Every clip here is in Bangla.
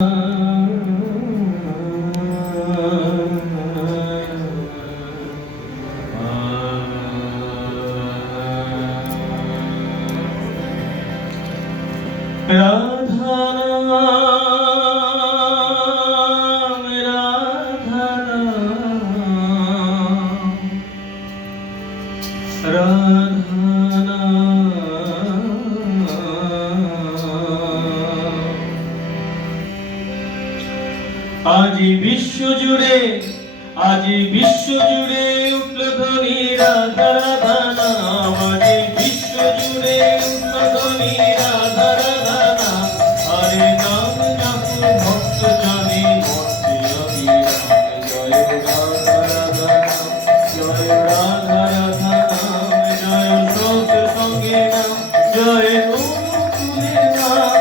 রাধা নাম রাধা নাম রাধা নাম। আজি বিশ্ব জুড়ে উঠল ধ্বনি রাধা রাধা নাম। আজি বিশ্ব জুড়ে উঠল ধ্বনি রাধা রাধা নাম। হরে নাম জপ ভক্ত জনে ভক্তি অবিরাম। জয় রাধা রাধা নাম, জয় রাধা রাধা নাম, জয় সত সঙ্গে নাম, জয় তুলে নাম,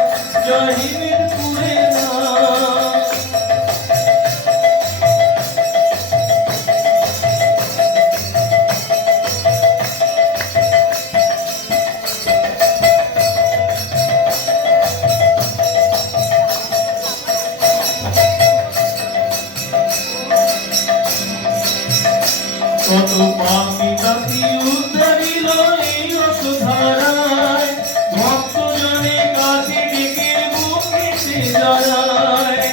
জয় হিমেরপুরে নাম। কত পাপী তাপী উদ্ধারিল এই রসধারায়। ভক্ত জনে কাছে ডেকে বুকেতে জড়ায়।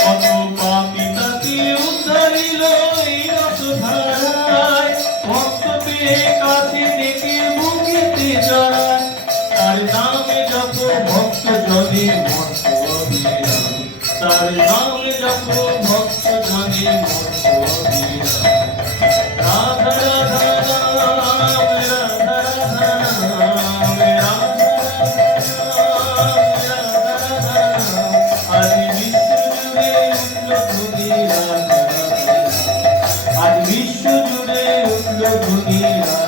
কত পাপী তাপী উদ্ধারিল এই রসধারায়। ভক্ত পেয়ে কাছে ডেকে বুকেতে জড়ায়। তার নামে জপ ভক্ত জনে মর্ত অবিরাম। তার নামে জপ ভক্ত জনে মর্ত অবিরাম। রাধা রাধা নাম, রাধা রাধা নাম, রাধা রাধা নাম। আজ বিশ্ব জুড়ে উঠল ধ্বনি রাধা রাধা নাম। আজ বিশ্ব জুড়ে উঠল ধ্বনি রাধা।